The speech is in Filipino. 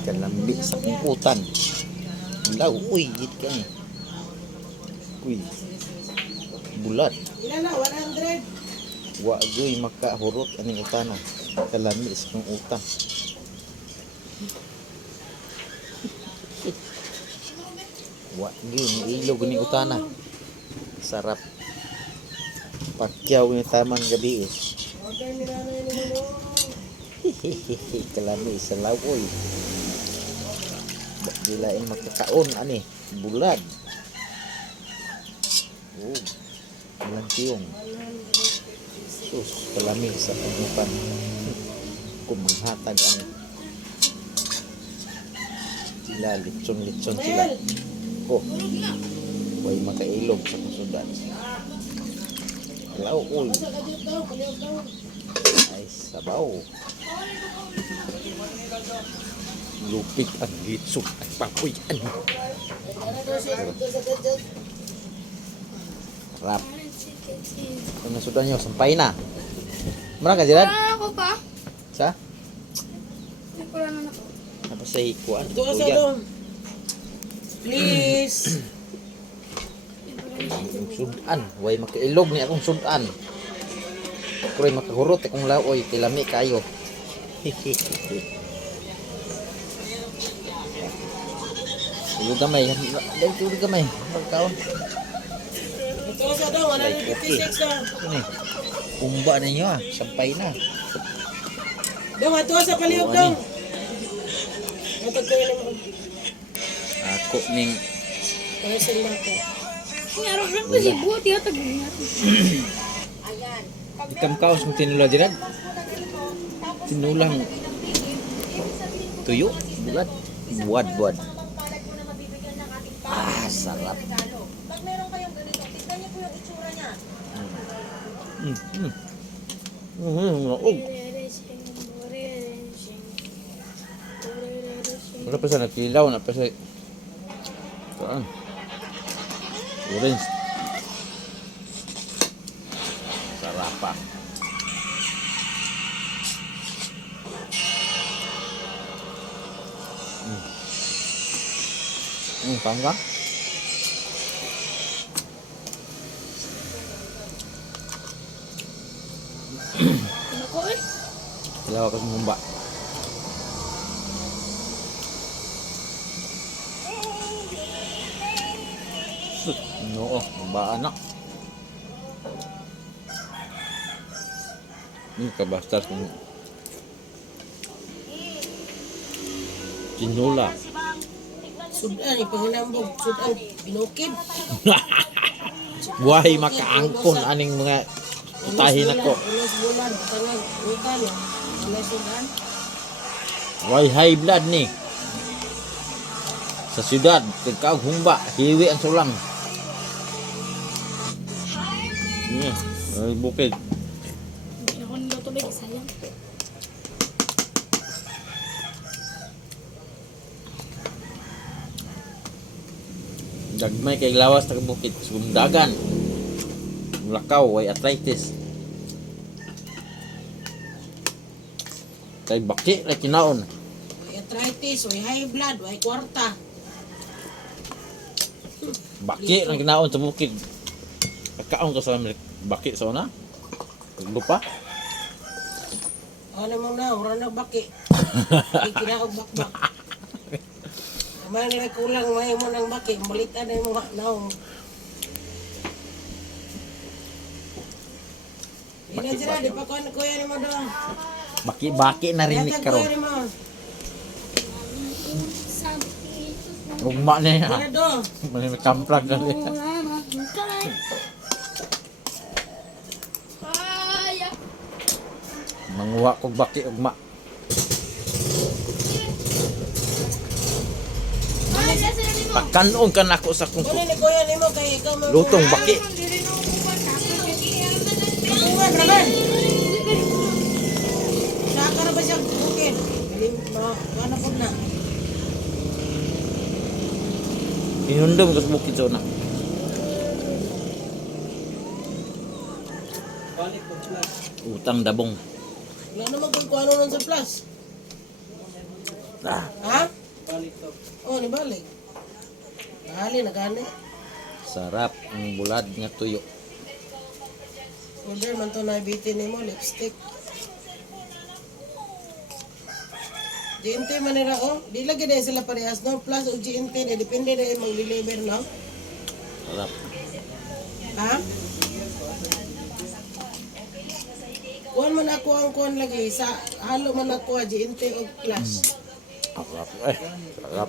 Kalambi sa kumputan. Law, uy, hit ka ni. Uy. Bulat. Ilan na? 100? Wa goy makahurot aning utana. Kalambi sa kumputan. Wa goy ni ilog ni utana. Sarap. Pakyaw ni taman gabi eh. Okay, nilano yun mo. Kalambi sa lawoy. Dilain magkakaon ani bulad. Oh. Ilang tiyong. Sus, kalami sa pagmukan. Kung manghatag ani. Sila litson sila. Oh. Way makailog sa kusudan. Hello, uy. Ay, sabaw. Lupit ang gitsok at pakuyan. Rap. Kung nasudan nyo, sampay na. Mara ka, Gerard? Wala ako pa. Sa? Wala na ako. Apa sa hikuan? Ito ka sa doon. Please. Ang sudan. Way makailog ni akong sudan. Kuray makahurot akong laoy. Kilami kayo. Tulog gamay. Dahil tulog gamay. Magkaon. Ito ka sa doon. 156 na. Ini. Kumba na nyo ah. Sampay na. Doon, ito ka sa palihog doon. Matag ko yun naman. Ako ning Kaya sila ko. Ngayon lang pa si buhat yata ganyan. ikam kaos mo tinula Gerard. Tinulang tuyo. Bulat. Buad. Ah, sarap. Pag meron kayong ganito, tignan niyo po yung itsura niya. Wala pa sa nakilaw, na pa sa saan? Orange. Sarap pa. Panggang? Ako eh. Ilaw ako sa mumba. No, mumba anak. Ini kabastar kung tinola. Sudan, ipahinambog. Sudan, binukid. Buhay makaangkon aning mga utahin ako. Ulas bulan, tangan, utan. Ulas Sudan. Why high blood ni? Sa syudad, kagkaog humba, hiwi ang sulang. Ni, ay bukid. Hindi ako nang tubig, sayang. Dagmay kay lawas sa bukid, sumdagan. Mulakaw, way arthritis. Kay baki, like kinaon. May arthritis, may high blood, may kwarta. Baki lang kinaon sa bukid. Kakaon ka sa baki sa una. Lupa. Ano mo na, wala na baki. Ay, kinaog bakbak. May nila kulang, may mo ng baki. Malitan na yung mga naong. Ilan sila, di pa kuya ni mo doon. Baki narinig Yatag karon. kuya ni mo. Ugma na Wala yan. doon. May kamplag na rin. Manguha kog baki ugma. Pagkanon ka na ako sa kung Kunin ni kuya ni mo kay ikaw mo. lutong baki. Kuwan, raman. Saka na ba siya bukid? Ano po na? Inundom ka sa bukid sa una. Utang dabong. Wala naman kung ano nun sa plus. Ha? Oh, nibalik. Dali na gani. Sarap ang bulad nga tuyo. Order man to na bitin nimo lipstick. GNT man nila oh. Di lagi na sila parehas no. Plus o GNT na depende na yung mag-deliver no. Sarap. Ha? Kuhan man ako ang kuhan lagi sa halo man ako GNT o plus. Sarap. Sarap.